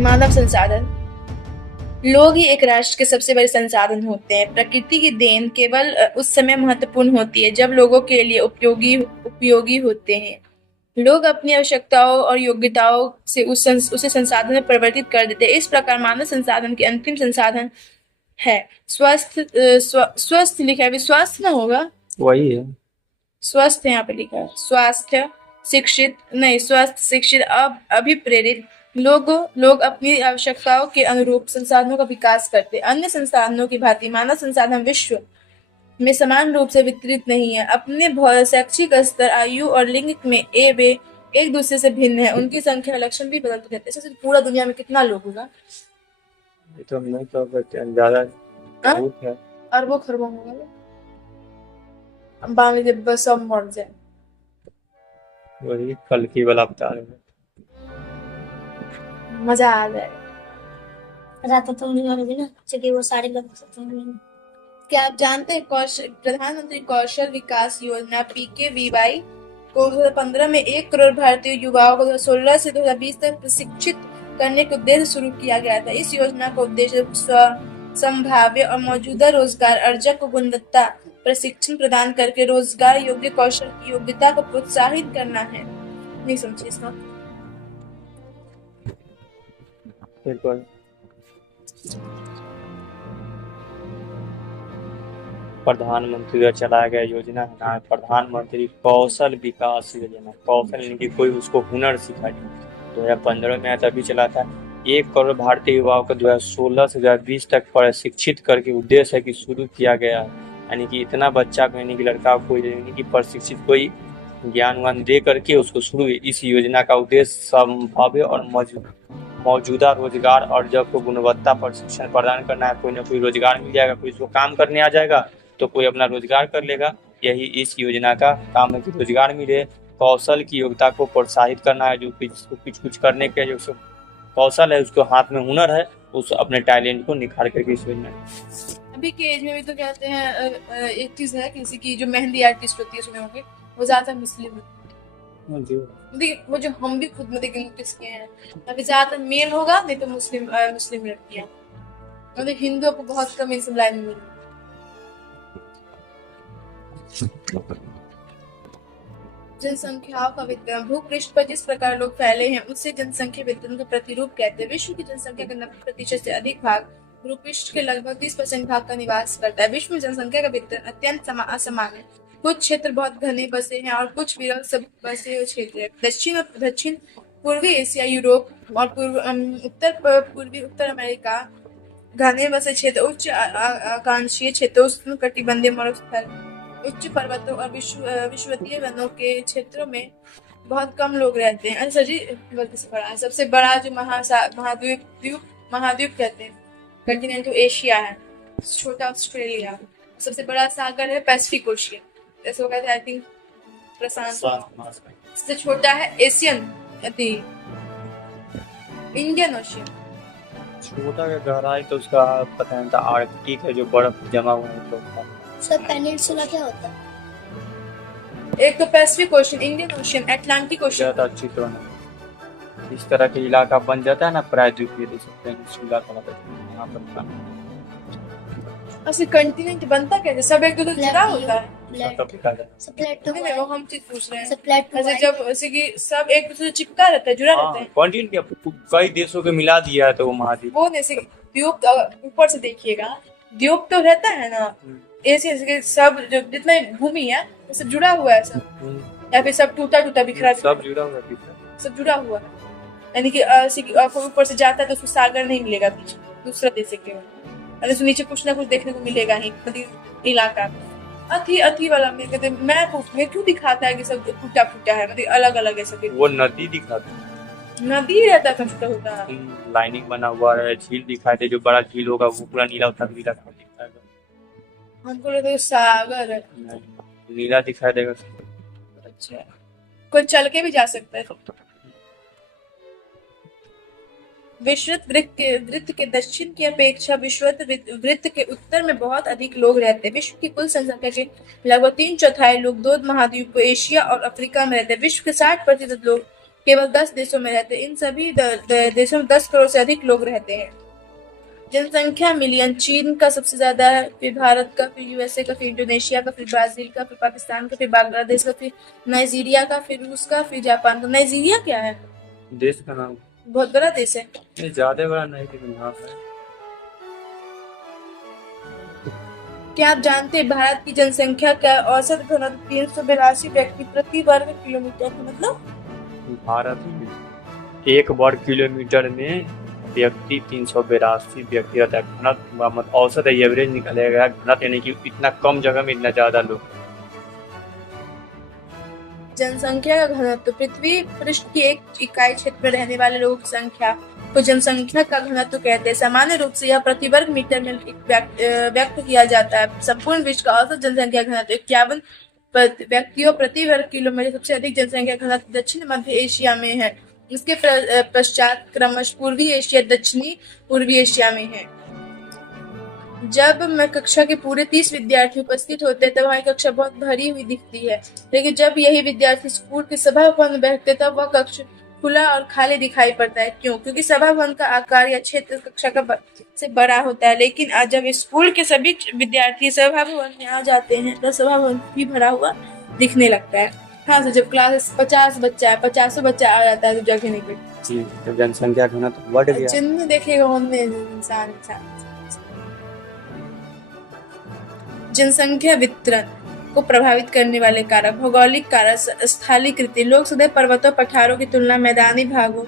मानव संसाधन। लोग ही एक राष्ट्र के सबसे बड़े संसाधन होते हैं। प्रकृति की देन केवल उस समय महत्वपूर्ण होती है जब लोगों के लिए उपयोगी होते हैं। लोग अपनी आवश्यकताओं और योग्यताओं से उसे संसाधन में परिवर्तित कर देते हैं। इस प्रकार मानव संसाधन के अंतिम संसाधन है स्वस्थ लिखा है, स्वास्थ्य ना होगा, वही है। स्वस्थ यहाँ पे लिखा है, स्वास्थ्य, शिक्षित नहीं, स्वस्थ, शिक्षित, अभिप्रेरित लोग अपनी आवश्यकताओं के अनुरूप संसाधनों का विकास करते। अन्य संसाधनों की भांति मानव संसाधन विश्व में समान रूप से वितरित नहीं है। अपने शैक्षिक स्तर, आयु और लिंग में वे एक दूसरे से भिन्न है। उनकी संख्या, लक्षण भी बदलते रहते हैं। पूरा दुनिया में कितना लोग होगा? ये तो हम नहीं कह सकते, ज्यादा बहुत है। अरबों खरबों होगा। अंबानी जब बस सब मर जाए, वही कल की वाला बता रहे हैं। मजा आ जाए। रात तो नहीं होगी ना, क्योंकि वो सारे लोग क्या आप जानते हैं प्रधानमंत्री कौशल विकास योजना PKVY को 2015 में 1 करोड़ भारतीय युवाओं को 2016 से 2020 तक प्रशिक्षित करने के उद्देश्य शुरू किया गया था। इस योजना का उद्देश्य संभाव्य और मौजूदा रोजगार अर्जक को गुणवत्ता प्रशिक्षण प्रदान करके रोजगार योग्य कौशल की योग्यता को प्रोत्साहित करना है। नहीं समझे इसका? प्रधानमंत्री द्वारा चलाया गया योजना है ना, प्रधानमंत्री कौशल विकास योजना। कौशल यानी कि कोई उसको हुनर सिखाए। 2015 में तभी चला था। 1 करोड़ भारतीय युवाओं को 2016 से 2020 तक प्रशिक्षित करके उद्देश्य है कि शुरू किया गया है। यानी कि इतना बच्चा को, यानी कि लड़का को, यानी कि प्रशिक्षित कोई ज्ञान दे करके उसको शुरू। इस योजना का उद्देश्य संभाव्य और मौजूदा रोजगार अर्जक को गुणवत्ता प्रशिक्षण प्रदान करना है। कोई ना कोई रोजगार मिल जाएगा, कोई इसको काम करने आ जाएगा तो कोई अपना रोजगार कर लेगा। यही इस योजना का काम है कि रोजगार मिले। कौशल की योग्यता को प्रोत्साहित करना है। जो कुछ करने के जो कौशल है, उसको हाथ में हुनर है, उस अपने टैलेंट को निखार करके इस योजना। अभी के एज में भी तो कहते हैं एक चीज है, किसी की जो मेहंदी आर्टिस्ट होती है, सुने होंगे, वो ज्यादा मुस्लिम होती है। वो जो हम भी खुद में देखिए नोटिस किए हैं, अभी ज्यादातर मेल होगा, नहीं तो मुस्लिम लड़कियां। मतलब हिंदुओं को बहुत कम इस लाइन में मिली। जनसंख्याओं का वितरण। भूपृष्ठ पर जिस प्रकार लोग फैले हैं उससे जनसंख्या वितरण का प्रतिरूप कहते हैं। विश्व की जनसंख्या का 90% से अधिक भाग भूपृष्ठ के लगभग 30% भाग का निवास करता है। विश्व में जनसंख्या का वितरण अत्यंत असमान है। कुछ क्षेत्र बहुत घने बसे हैं और कुछ विरल सब बसे हुए क्षेत्र है। दक्षिण पूर्वी एशिया, यूरोप और पूर्वी उत्तर अमेरिका घने बसे क्षेत्र, उच्च आकांक्षीय क्षेत्र, उष्ण कटिबंधीय मरुस्थल, उच्च पर्वतों और विषुवतीय वनों के क्षेत्रों में बहुत कम लोग रहते हैं। अच्छा जी, गलती से पढ़ा। सबसे बड़ा जो महाद्वीप कहते हैं कंटिनेंट एशिया है। छोटा ऑस्ट्रेलिया। सबसे बड़ा सागर है पैसिफिक ओशियन, ऐसे कहते हैं, आई थिंक प्रशांत। सबसे छोटा है एशियन इंडियन ओशियन। छोटा का गहराई तो उसका पता नहीं था। आर्कटिक है जो बर्फ जमा हुआ है। तो सर पेनिनसुला क्या होता है? एक तो Pacific ocean, Indian ocean, Atlantic ocean. ज्यादा अच्छी तो नहीं। इस तरह के इलाका बन जाता है ना प्रायद्वीपीय, जैसे पेनिनसुला कहलाता है यहाँ पर। ऐसे कंटिनेंट बनता कैसे? सब एक दूसरे जुड़ा होता है। नहीं, वो हम चीज पूछ रहे हैं। ऐसे जब ऐसे कि सब एक दूसरे से चिपका रहता है, जुड़ा रहता है। कंटिनेंट कई देशों को मिला दिया है तो वो महाद्वीप। वो जैसे द्वीप ऊपर से देखिएगा, द्वीप तो रहता है ना, ऐसे सब जो जितना भूमि है वो सब जुड़ा हुआ है सब, या फिर सब टूटा बिखरा सब जुड़ा हुआ है। सब जुड़ा हुआ है। यानी कि आपको ऊपर से जाता है तो उसको सागर नहीं मिलेगा, पीछे दूसरा देश के अरे तो नीचे कुछ ना कुछ देखने को मिलेगा ही। इलाका अथी वाला में कहते मैप में क्यों दिखाता है कि सब टूटा फूटा है, मतलब अलग अलग है सब। वो नदी दिखाता है, नदी रहता था, टूटा होता लाइनिंग बना हुआ है। झील दिखाई दे, जो बड़ा झील होगा वो पूरा नीला होता है। नीला दिखाएगा हमको लगता है सागर है, नीला दिखाई देगा। अच्छा, कोई चल के भी जा सकता है। विषुवत वृत्त के दक्षिण की अपेक्षा विषुवत वृत्त के उत्तर में बहुत अधिक लोग रहते हैं। विश्व की कुल जनसंख्या के लगभग 3/4 लोग 2 महाद्वीपों एशिया और अफ्रीका में रहते हैं। विश्व के 60% लोग केवल 10 देशों में रहते हैं। इन सभी देशों में 10 करोड़ से अधिक लोग रहते हैं। जनसंख्या मिलियन चीन का सबसे ज्यादा है, फिर भारत का, फिर यूएसए का, फिर इंडोनेशिया का, फिर ब्राजील का, फिर पाकिस्तान का, फिर बांग्लादेश का, फिर नाइजीरिया का, फिर रूस का, फिर जापान का। नाइजीरिया क्या है? देश का नाम बहुत बड़ा देश है। ये ज्यादा बड़ा नहीं, लेकिन हाँ है। क्या आप जानते हैं भारत की जनसंख्या का औसत घनत्व 382 व्यक्ति प्रति वर्ग किलोमीटर है? मतलब भारत में 1 वर्ग किलोमीटर में व्यक्ति 382 व्यक्ति रहता है। घनत्व मतलब औसत है, एवरेज निकलेगा घनत्व, यानी कि इतना कम जगह में इतना ज्यादा लोग। जनसंख्या का घनत्व पृथ्वी पृष्ठ की एक इकाई क्षेत्र में रहने वाले लोगों की संख्या को जनसंख्या का घनत्व कहते हैं। सामान्य रूप से यह प्रति वर्ग मीटर में व्यक्त किया जाता है। संपूर्ण विश्व का औसत जनसंख्या घनत्व 51 व्यक्तियों प्रति वर्ग किलोमीटर। सबसे अधिक जनसंख्या घनत्व दक्षिण मध्य एशिया में है। इसके पश्चात क्रमश पूर्वी एशिया, दक्षिणी पूर्वी एशिया में है। जब मैं कक्षा के पूरे 30 विद्यार्थी उपस्थित होते हैं तब हमारी कक्षा बहुत भरी हुई दिखती है, लेकिन जब यही विद्यार्थी स्कूल के सभा भवन में बैठते तब वह कक्ष खुला और खाली दिखाई पड़ता है। क्यों? क्योंकि सभा भवन का आकार या क्षेत्र कक्षा का से बड़ा होता है। लेकिन आज जब स्कूल के सभी विद्यार्थी सभा भवन में आ जाते हैं तो सभा भवन भी भरा हुआ दिखने लगता है। हाँ सर, जब क्लास 50 बच्चा है, 50 बच्चा आ जाता है तो जगह नहीं पड़ती। जी, तो जनसंख्या घनत्व बढ़ गया। जिन देखेगा उनमें इंसान। जनसंख्या वितरण को प्रभावित करने वाले कारक: भौगोलिक कारक, स्थलीकृति। लोग सदैव पर्वतों पठारों की तुलना मैदानी भागों।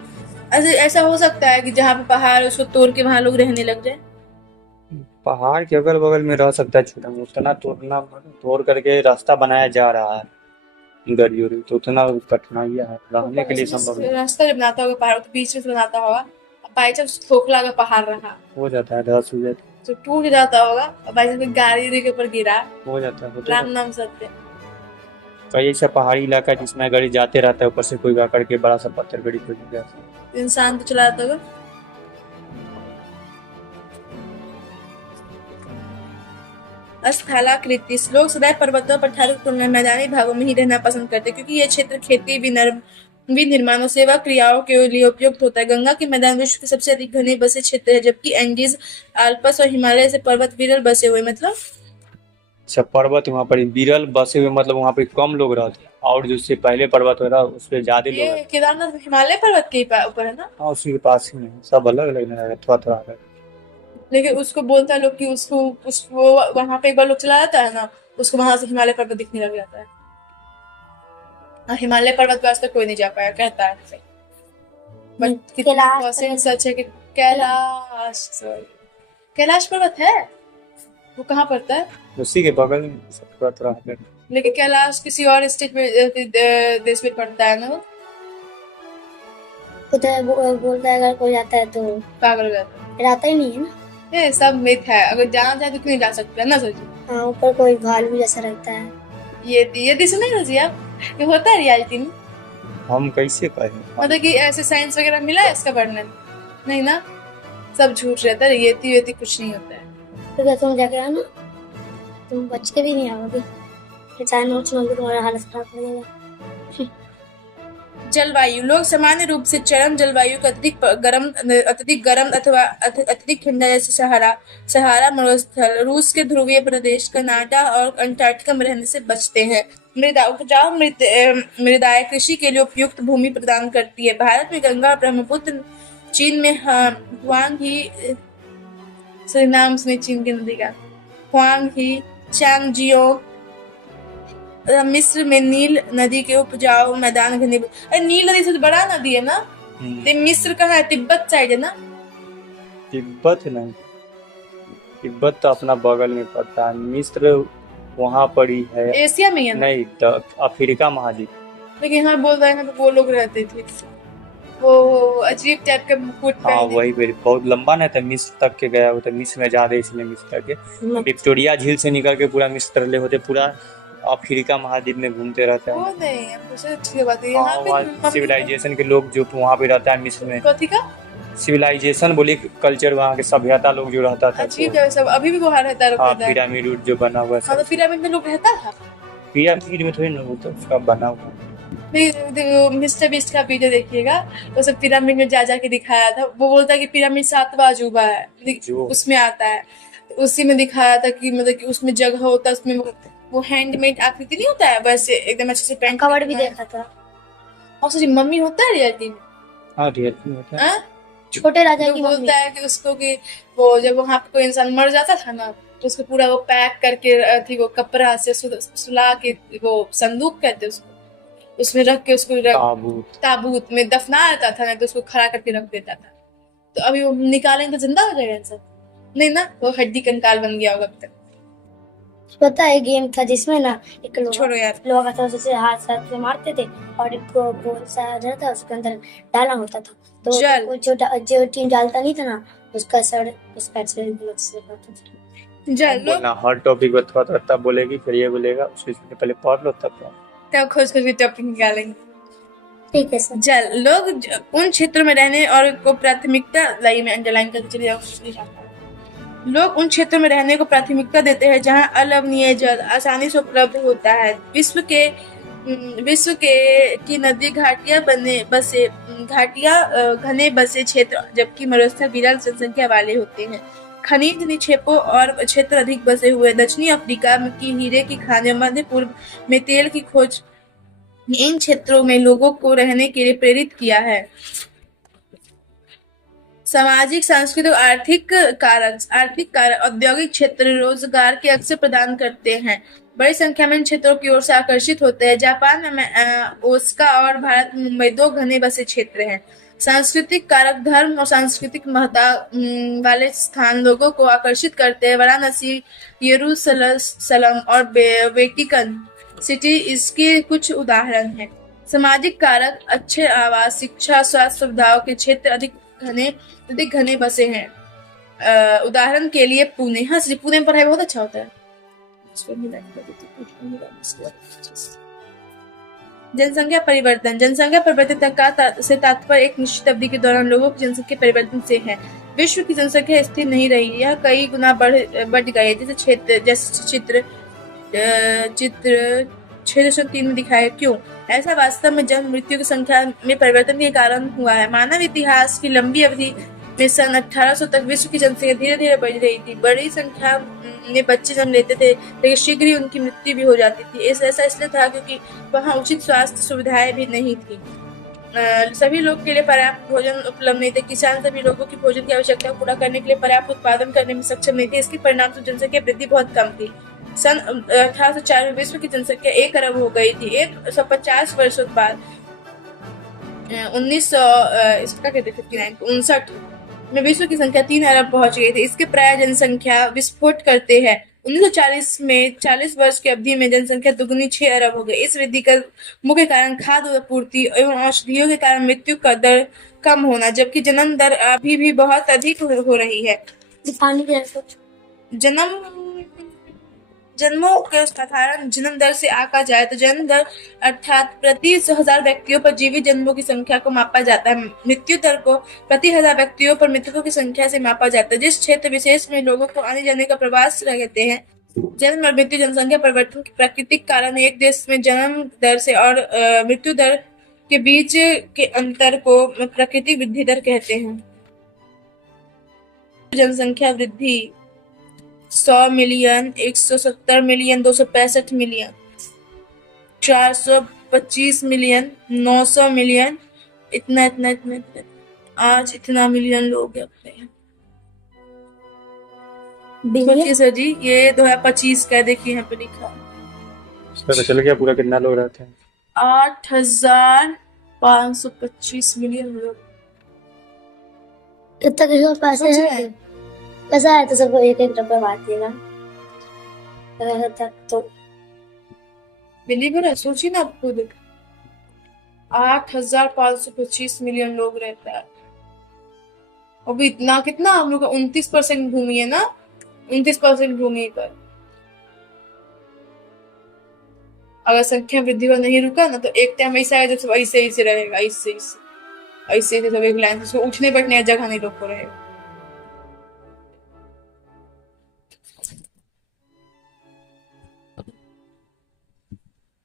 ऐसा हो सकता है कि जहाँ पे पहाड़ उसको तोड़ के वहां लोग रहने लग जाए। पहाड़ के अगल बगल में रह सकता है छोटा, उतना तोड़ करके रास्ता बनाया जा रहा है गाड़ियों, तो उतना कठिनाइयाँ है रहने के लिए संभव नहीं। रास्ता जब बनाता होगा पहाड़ तो बीच में से बनाता होगा, बाई चांस खोखला का पहाड़ रहा हो जाता है, धस हो जाता है, तो टूट जाता होगा, और बाई चांस गाड़ी के ऊपर गिरा, हो जाता है। राम नाम सत्य। कई ऐसा पहाड़ी इलाका जिसमें गाड़ी जाते रहता है, ऊपर से कोई आकर के बड़ा सा पत्थर गाड़ी को गया, इंसान तो चला जाता होगा। स्थलाकृति। लोग सदैव पर्वतों पठारों की तुलना में मैदानी भागों में ही रहना पसंद करते हैं, क्योंकि यह क्षेत्र खेती, विनिर्माण और सेवा क्रियाओं के लिए उपयुक्त होता है। गंगा के मैदान विश्व के सबसे अधिक घने बसे क्षेत्र है, जबकि एंडीज, आल्प्स और हिमालय से पर्वत विरल बसे हुए। मतलब अच्छा, पर्वत वहाँ पर विरल बसे हुए, मतलब वहाँ पे कम लोग रहते हैं, और जो उससे पहले पर्वत हो रहा है उस पर ज्यादा लोग रहते हैं। केदारनाथ हिमालय पर्वत के ऊपर है ना? हाँ, उसी के पास ही में सब अलग अलग थोड़ा थोड़ा। लेकिन उसको बोलता है लोग कि उसको वहां पे एक बार लोग चला जाता है ना, उसको वहां से हिमालय पर्वत दिखने लग जाता है। हिमालय पर्वत पे आज तक कोई नहीं जा पाया, कहता है। सच है कि कैलाश पर्वत है, वो कहाँ पड़ता है? उसी के बगल में थोड़ा थोड़ा। लेकिन कैलाश किसी और स्टेट में, देश में पड़ता है ना। बोलता है अगर कोई जाता है तो पागल हो जाता है, रहता ही नहीं है ना। ये सब मिथ है, अगर जाना चाहे तो क्यों नहीं जा सकते ना सर? हाँ, ऊपर कोई भालू जैसा रहता है। ये सुना है जी आप? ये होता है रियलिटी में? हम कैसे कहें, मतलब कि ऐसे साइंस वगैरह मिला है इसका वर्णन? नहीं ना, सब झूठ रहता है। ये कुछ नहीं होता है। तो क्या तुम जाके आना, तुम बच के भी नहीं आओगे, चाहे नोट्स में तुम्हारा हालत खराब कर देगा। जलवायु। लोग सामान्य रूप से चरम जलवायु का अत्यधिक गर्म अथवा अत्यधिक ठंडा, जैसे सहारा मरुस्थल, रूस के ध्रुवीय प्रदेश, कनाडा और अंटार्कटिका में रहने से बचते हैं। उपजाऊ मृदाएं कृषि के लिए उपयुक्त भूमि प्रदान करती है। भारत में गंगा और ब्रह्मपुत्र, चीन में हुआंगही, नाम सुने चीन की नदी का, हुआंगही, चांगजियो। मिस्र में नील नदी के उपजाऊ मैदान घने। नील नदी से बड़ा नदी है ना? मिस्र कहाँ है? तिब्बत साइड है ना? तिब्बत नहीं, तिब्बत तो अपना बगल में पड़ता है, मिस्र वहाँ पर ही है। एशिया में है ना? नहीं, तो अफ्रीका महाद्वीप। लेकिन यहाँ बोल रहे हैं वो लोग रहते थे, वो अजीब टाइप के मुकुट हाँ, वही बहुत लंबा नहीं था, मिस्र तक के गया होता, मिस्र में ज्यादा इसलिए मिस्र तक के। विक्टोरिया झील से निकल के पूरा मिस्र ले होते, पूरा अफ्रीका महाद्वीप में घूमते रहते हैं। वो नहीं, अच्छी बात है। यहाँ पे सिविलाइजेशन के लोग जो वहाँ पे रहता है मिस्र में। कथी का सिविलाइजेशन बोले, कल्चर, वहाँ के सभ्यता लोग जो रहता था। अजीब है सब, अभी भी वहाँ रहता है। हाँ, पिरामिड जो बना हुआ है। पिरामिड में लोग रहता था। पिरामिड में थोड़ी ना, वो तो सब बना हुआ है। मिस्टर बीस्ट का वीडियो देखिएगा, उसे पिरामिड में जा के दिखाया था। वो बोलता है कि पिरामिड 7वां अजूबा है, जो उसमें आता है। तो उसी में दिखाया था कि मतलब कि उसमें जगह होता है, उसमें वो हैंडमेड आकृति नहीं होता है, वैसे एकदम अच्छे से पेंट कवर भी देखा था। और सोचिए मम्मी होता है रियलिटी में। हाँ रियलिटी में होता है। हाँ? छोटे राजा जो की मम्मी। बोलता है कि उसको कि वो जब वहां पे कोई इंसान मर जाता था ना, तो उसको पूरा वो पैक करके थी वो कपड़ा से सुला के, वो संदूक कहते उसको, उसमें रख के उसको ताबूत में दफना देता था, नहीं तो उसको खड़ा करके रख देता था। तो अभी वो निकालेंगे तो जिंदा हो जाएगा इंसान, नहीं ना, वो हड्डी कंकाल बन गया होगा अब तक। पता है गेम था जिसमें ना एक छोड़ो यार। लोहा का था, उसे हाथ साथ से मारते थे और एक गोल सा रहता था, उसके अंदर डाला होता था। तो जल। जो टीम डालता नहीं था ना, उसका सर उस पैर से करता था। जल बोलना हर टॉपिक पर थोड़ा तब बोलेगी, फिर ये बोलेगा, उसके पहले पढ़ लो तब खोज के टॉपिक निकालेंगे। ठीक है सर। जल लोग उन क्षेत्रों में रहने और को प्राथमिकता, लाइए मैं अंडरलाइन करके चले जाऊँ। लोग उन क्षेत्रों में रहने को प्राथमिकता देते हैं जहां अलवणीय जल आसानी से उपलब्ध होता है। विश्व के की नदी घाटियां घने बसे क्षेत्र, जबकि मरुस्थल विरल जनसंख्या वाले होते हैं। खनिज निक्षेपों और क्षेत्र अधिक बसे हुए। दक्षिणी अफ्रीका की हीरे की खानें, मध्य पूर्व में तेल की खोज इन क्षेत्रों में लोगों को रहने के लिए प्रेरित किया है। सामाजिक, सांस्कृतिक, आर्थिक कारक औद्योगिक क्षेत्र रोजगार के अवसर प्रदान करते हैं, बड़ी संख्या में इन क्षेत्रों की ओर से आकर्षित होते हैं। जापान में ओसाका और भारत में मुंबई 2 घने बसे क्षेत्र हैं। सांस्कृतिक कारक धर्म और सांस्कृतिक महत्ता वाले स्थान लोगों को आकर्षित करते हैं। वाराणसी, यरूशलम और वेटिकन सिटी इसके कुछ उदाहरण हैं। सामाजिक कारक अच्छे आवास, शिक्षा, स्वास्थ्य सुविधाओं के क्षेत्र अधिक घने बसे हैं। उदाहरण के लिए पुणे। हाँ जी, पुणे में पढ़ाई बहुत अच्छा होता है। जनसंख्या परिवर्तन से तात्पर्य एक निश्चित अवधि के दौरान लोगों की जनसंख्या परिवर्तन से है। विश्व की जनसंख्या स्थिर नहीं रही, यह कई गुना बढ़ गई, जैसे चित्र 603 में दिखाया। क्यों ऐसा? वास्तव में जन्म मृत्यु की संख्या में परिवर्तन के कारण हुआ है। मानव इतिहास की लंबी अवधि में सन 1800 तक विश्व की जनसंख्या धीरे धीरे बढ़ रही थी। बड़ी संख्या में बच्चे जन्म लेते थे, लेकिन शीघ्र ही उनकी मृत्यु भी हो जाती थी। ऐसा इसलिए था क्योंकि वहाँ उचित स्वास्थ्य सुविधाएं भी नहीं थी। सभी लोग के लिए पर्याप्त भोजन उपलब्ध नहीं थे। किसान सभी लोगों की भोजन की आवश्यकता को पूरा करने के लिए पर्याप्त उत्पादन करने में सक्षम नहीं थे। इसके परिणाम स्वरूप जनसंख्या वृद्धि बहुत कम थी। सन 1804 में विश्व की जनसंख्या 1 अरब हो गई थी। 150 वर्षों बाद 1959 में विश्व की संख्या 3 अरब पहुंच गई थी। इसके प्राय जनसंख्या विस्फोट करते हैं। 1940 में 40 वर्ष की अवधि में जनसंख्या दुगुनी 6 अरब हो गई। इस वृद्धि का मुख्य कारण खाद्य आपूर्ति एवं औषधियों के कारण मृत्यु का दर कम होना, जबकि जन्म दर अभी भी बहुत अधिक हो रही है। जन्मों के साधारण जन्म दर से आंका जाए तो जन्म दर अर्थात प्रति 1000 व्यक्तियों पर जीवित जन्मों की संख्या को मापा जाता है। मृत्यु दर को प्रति 1000 व्यक्तियों पर मृतकों की संख्या से मापा जाता है। जिस क्षेत्र विशेष में लोगों को आने जाने का प्रवास रहते हैं, जन्म और मृत्यु जनसंख्या परिवर्तन के प्राकृतिक कारण एक देश में जन्म दर से और मृत्यु दर के बीच के अंतर को प्राकृतिक वृद्धि दर कहते हैं। जनसंख्या वृद्धि 100 million, 170 million, 265 million, 425 million, 900 million, इतना आज इतना मिलियन लोग हैं अपने यहाँ। सोचिए सर जी, ये 2025 का देखिए यहाँ पे लिखा है। पता चल गया पूरा कितना लोग रहते हैं। 8,525 मिलियन लोग। इतना किसी पैसे है? पैसा है तो सबको एक डब्बा बांट देगा तो बिलीवर है। सोचिए ना आप खुद, 8,525 मिलियन लोग रहता है। अभी इतना कितना हम लोग का 29% भूमि है ना, 29% भूमि पर अगर संख्या वृद्धि पर नहीं रुका ना, तो एक टाइम ऐसा है जो सब ऐसे रहेगा, ऐसे सब एक लाइन से उठने बैठने जगह नहीं लोग को रहेगा।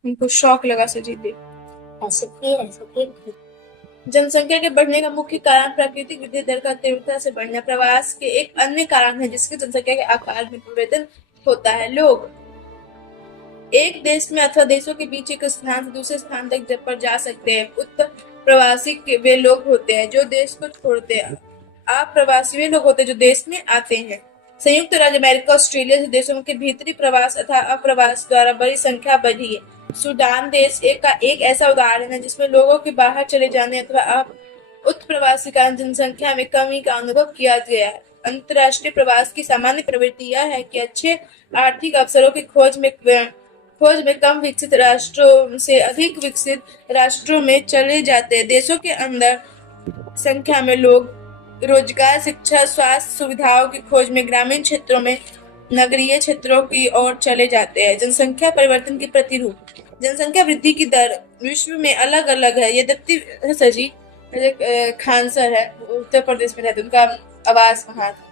उनको शौक लगा सजी देख। ऐसे फिर जनसंख्या के बढ़ने का मुख्य कारण प्राकृतिक वृद्धि दर का तीव्रता से बढ़ना प्रवास के एक अन्य कारण है जिसके जनसंख्या के आकार में परिवर्तन होता है। लोग एक देश में अथवा देशों के बीच एक स्थान से दूसरे स्थान तक जब पर जा सकते हैं। उत्तर प्रवासी वे लोग होते हैं जो देश को छोड़ते हैं। अप्रवासी वे लोग होते हैं जो देश में आते हैं। संयुक्त राज्य अमेरिका ऑस्ट्रेलिया से देशों के भीतरी प्रवास तथा अप्रवास द्वारा बड़ी संख्या बढ़ी है। सूडान देश एक ऐसा उदाहरण है जिसमें लोगों के बाहर चले जाने अथवा उत्प्रवासी कारण जनसंख्या में कमी का अनुभव किया गया है। अंतर्राष्ट्रीय प्रवास की सामान्य प्रवृत्ति यह है कि अच्छे आर्थिक अवसरों की खोज में कम विकसित राष्ट्रों से अधिक विकसित राष्ट्रों में चले जाते हैं। देशों के अंदर संख्या में लोग रोजगार, शिक्षा, स्वास्थ्य सुविधाओं की खोज में ग्रामीण क्षेत्रों में नगरीय क्षेत्रों की ओर चले जाते हैं। जनसंख्या परिवर्तन के प्रतिरूप जनसंख्या वृद्धि की दर विश्व में अलग अलग है। यद्यपि सजी खान सर है, उत्तर प्रदेश में रहते, उनका आवास वहाँ था।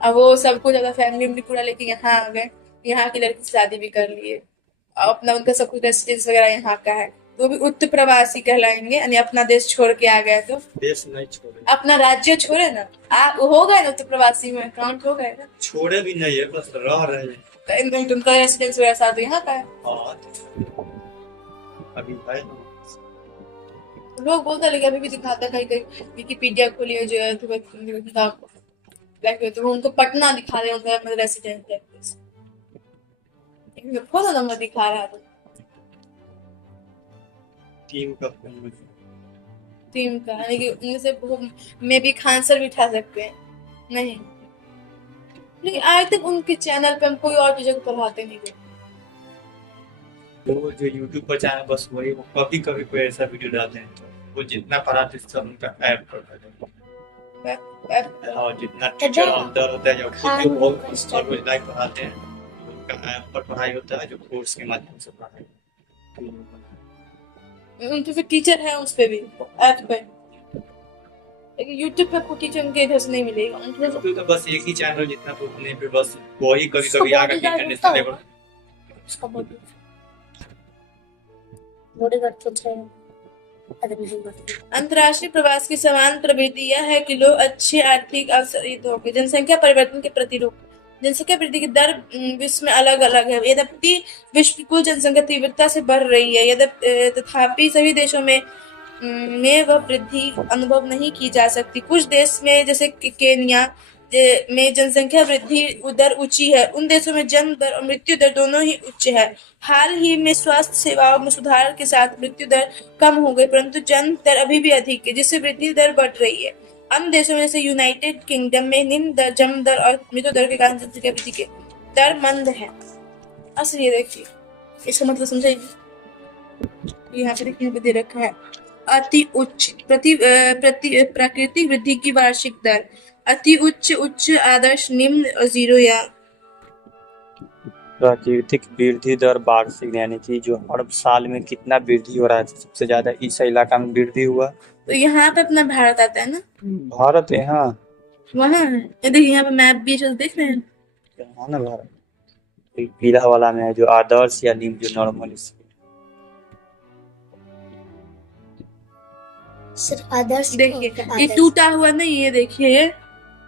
अब वो सब कुछ ज्यादा फैमिली पूरा लेके यहाँ आ गए, यहाँ की लड़की से शादी भी कर लिए, अपना उनका सब कुछ रेसिडेंस वगैरह यहाँ का है। तो भी उत्तर प्रवासी कहलाएंगे, यानी अपना देश छोड़ के आ गए। तो देश नहीं छोड़े, अपना राज्य छोड़े ना, हो गए ना उत्तर प्रवासी में काउंट हो गए ना। छोड़े भी नहीं है, बस रह रहे हैं। उनका रेसिडेंस वगैरह साथ यहाँ का है। अभी है लोग बोलते हैं, लेकिन अभी भी दिखाता है कहीं विकिपीडिया खोलिए जो है तो वो उनको पटना दिखा रहे हैं, उनका रेसिडेंस है। फोन नंबर दिखा रहा था टीम का, यानी कि उनमें से मे भी खान सर भी उठा सकते हैं। नहीं, लेकिन आज तक उनके चैनल पे हम कोई और चीजों को पढ़ाते नहीं थे। वो जो YouTube पर चैनल बस वही, वो कभी कभी कोई ऐसा वीडियो डालते हैं, वो जितना पढ़ाते सब उनका ऐप पर और जितना टीचर अंदर होता है जो खुद बहुत रोज लाइव पढ़ाते हैं, उनका ऐप पर पढ़ाई होता है जो कोर्स के माध्यम से पढ़ाई। उनके फिर टीचर है उस पे भी ऐप पे, लेकिन YouTube पे आपको टीचर उनके इधर से नहीं मिलेगा। उनके तो बस एक ही चैनल जितना तो अपने पे बस वही कभी कभी आकर इंटरनेशनल लेवल उसका बॉडीगार्ड तो है। अंतर्राष्ट्रीय प्रवास की समान प्रवृत्ति यह है कि लोग अच्छे आर्थिक अवसर होंगे। जनसंख्या परिवर्तन के प्रतिरूप जनसंख्या वृद्धि की दर विश्व में अलग अलग है। यद्यपि विश्व की कुल जनसंख्या तीव्रता से बढ़ रही है, तथापि सभी देशों में वह वृद्धि अनुभव नहीं की जा सकती। कुछ देश में जैसे केन्या में जनसंख्या वृद्धि दर ऊंची है। उन देशों में जन्म दर और मृत्यु दर दोनों ही उच्च है। हाल ही में स्वास्थ्य सेवाओं में सुधार के साथ मृत्यु दर कम हो गई, परंतु जन्म दर अभी भी अधिक है, जिससे वृद्धि दर बढ़ रही है। अन्य देशों में जैसे यूनाइटेड किंगडम में निम्न दर जन्म दर और मृत्यु दर के कारण जनसंख्या वृद्धि के दर मंद है। असल ये देखिए, इसका मतलब समझेंगे। यहाँ पे देखिए, यहाँ पे दे रखा है अति उच्च प्राकृतिक वृद्धि की वार्षिक दर, अति उच्च, उच्च, आदर्श, निम्न और जीरो। या प्राकृतिक वृद्धि दर वार्षिक, यानी कि जो हर साल में कितना वृद्धि हो रहा है, सबसे ज्यादा इस इलाका में वृद्धि हुआ। तो यहाँ पे अपना भारत आता है ना, भारत यहाँ वहाँ है। ये देखिए यहाँ पे मैप भी देख रहे हैं, यहाँ ना भारत पीला वाला में है जो आदर्श या निम्न, जो नॉर्मल। सिर्फ आदर्श देखिए ये टूटा हुआ नहीं, ये देखिए ये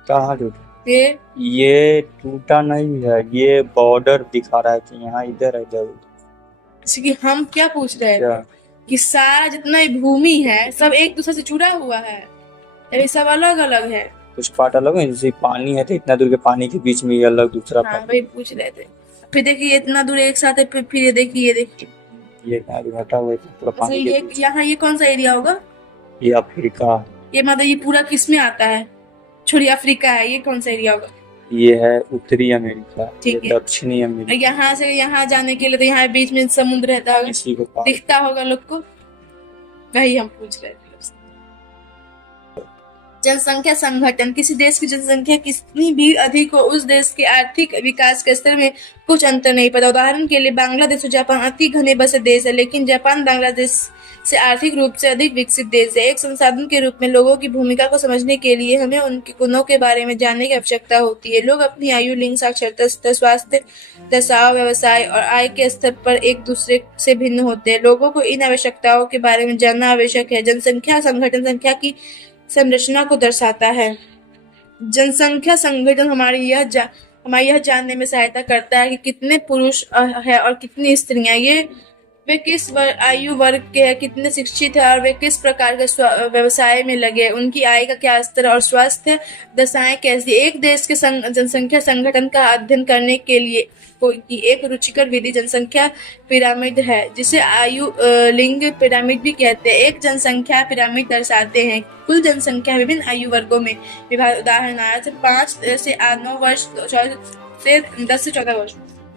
कहाँ टूटा, ये टूटा नहीं है, ये बॉर्डर दिखा रहा है कि यहाँ इधर है इधर। जैसे कि हम क्या पूछ रहे हैं कि सारा जितना भूमि है सब एक दूसरे से जुड़ा हुआ है, ये सब अलग अलग है। कुछ पार्ट अलग है, जैसे पानी है तो इतना दूर के पानी के बीच में ये अलग दूसरा पार्ट। वही पूछ रहे थे। फिर देखिए इतना दूर एक साथ है, फिर ये देखिए ये घटा हुआ है पूरा पानी। यहाँ ये कौन सा एरिया होगा? ये अफ्रीका। ये मतलब ये पूरा किस में आता है? छोड़ी अफ्रीका है, ये कौन सा एरिया होगा? ये है उत्तरी अमेरिका, ठीक है। दक्षिणी अमेरिका। यहाँ से यहाँ जाने के लिए तो यहाँ बीच में समुद्र रहता होगा, दिखता होगा लोग को। वही हम पूछ रहे थे। जनसंख्या संगठन किसी देश की जनसंख्या कितनी भी अधिक हो, उस देश के आर्थिक विकास के स्तर में कुछ अंतर नहीं पड़ता। उदाहरण के लिए बांग्लादेश और जापान अति घने बसे देश है, लेकिन जापान बांग्लादेश से आर्थिक रूप से अधिक विकसित देश है। एक संसाधन के रूप में लोगों की भूमिका को समझने के लिए हमें उनके गुणों के बारे में जानने की आवश्यकता होती है। लोग अपनी आयु, लिंग, साक्षरता स्तर, स्वास्थ्य दशाओं, व्यवसाय और आय के स्तर पर एक दूसरे से भिन्न होते हैं। लोगों को इन आवश्यकताओं के बारे में जानना आवश्यक है। जनसंख्या संगठन संख्या की संरचना को दर्शाता है। जनसंख्या संगठन हमारी यह जानने में सहायता करता है कि कितने पुरुष है और कितनी स्त्रियां, वे किस आयु वर्ग के हैं, कितने शिक्षित हैं और वे किस प्रकार के व्यवसाय में लगे, उनकी आय का क्या स्तर और स्वास्थ्य दशाएं कैसी। एक देश के जनसंख्या संगठन का अध्ययन करने के लिए की एक रुचिकर विधि जनसंख्या पिरामिड है, जिसे आयु लिंग पिरामिड भी कहते हैं। एक जनसंख्या पिरामिड दर्शाते हैं कुल जनसंख्या विभिन्न आयु वर्गों में विभाजित। उदाहरणार्थ 5 से 9 वर्ष से 10 से 14 वर्ष।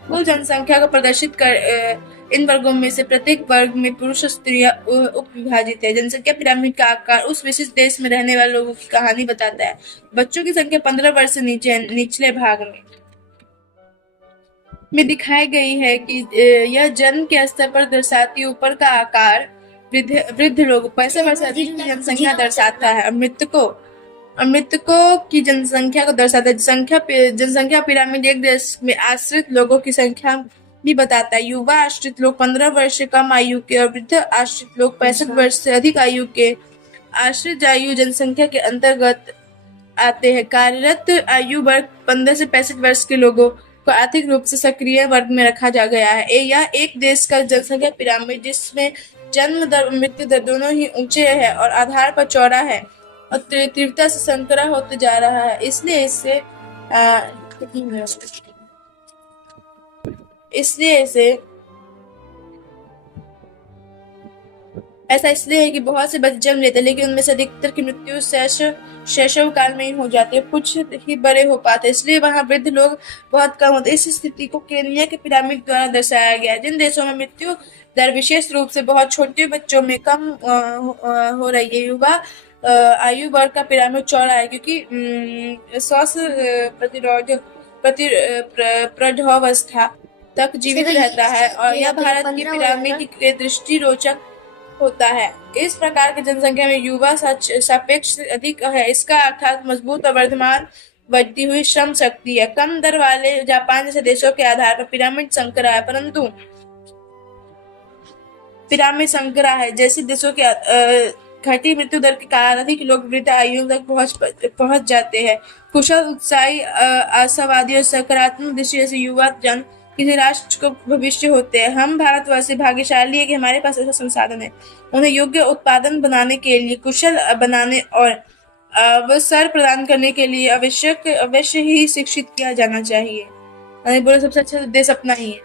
कुल जनसंख्या को प्रदर्शित कर इन वर्गों में से प्रत्येक वर्ग में पुरुष और स्त्रियां उप विभाजित है। जनसंख्या पिरामिड का आकार उस विशिष्ट देश में रहने वाले लोगों की कहानी बताता है। बच्चों की संख्या 15 वर्ष से निचले भाग में दिखाई गई है कि यह जन्म के स्तर पर दर्शाती ऊपर का आकार वृद्ध लोग 65 वर्ष से अधिक की जनसंख्या दर्शाता है। मृतकों की जनसंख्या को दर्शाता है। जनसंख्या पिरामिड एक देश में आश्रित लोगों की संख्या भी बताता है। युवा आश्रित लोग 15 वर्ष से कम आयु के और वृद्ध आश्रित लोग 65 वर्ष से अधिक आयु के आश्रित आयु जनसंख्या के अंतर्गत आते हैं। कार्यरत आयु वर्ग 15 से 65 वर्ष के लोगों को आर्थिक रूप से सक्रिय वर्ग में रखा जा गया है। यह एक देश का जनसंख्या पिरामिड जिसमें जन्म दर और मृत्यु दर दोनों ही ऊंचे है और आधार पर चौड़ा है और तीव्रता से संकरा होते जा रहा है। इसलिए इसे ऐसा इसलिए है कि बहुत से बच्चे जन्म लेते हैं, लेकिन उनमें से अधिकतर की मृत्यु शैशव काल में ही हो जाती है, कुछ ही बड़े हो पाते, इसलिए वहां वृद्ध लोग बहुत कम होते। इस स्थिति को केनिया के पिरामिड द्वारा दर्शाया गया है। जिन देशों में मृत्यु दर विशेष रूप से बहुत छोटे बच्चों में कम हो रही है, युवा आयु वर्ग का पिरामिड चौड़ा है, क्योंकि स्वास्थ्य प्रौढ़ावस्था तक जीवित रहता है और यह भारत की पिरामिड के दृष्टि रोचक होता है। इस प्रकार की जनसंख्या में युवा सापेक्ष अधिक है। इसका अर्थात मजबूत और वर्धमान बढ़ती हुई श्रम शक्ति है। कम दर वाले जापान जैसे देशों के आधार पर पिरामिड संकरा है, परंतु पिरामिड संकरा है जैसे देशों के घटी मृत्यु दर के कारण अधिक लोग वृद्ध आयु तक पहुंच जाते हैं। कुशल, उत्साही, आशावादी और सकारात्मक दृष्टि से युवा जन किसी राष्ट्र को भविष्य होते हैं। हम भारतवासी भाग्यशाली है कि हमारे पास ऐसा संसाधन है। उन्हें योग्य उत्पादन बनाने के लिए, कुशल बनाने और अवसर प्रदान करने के लिए अवश्य ही शिक्षित किया जाना चाहिए। बोले सबसे अच्छा देश अपना ही है।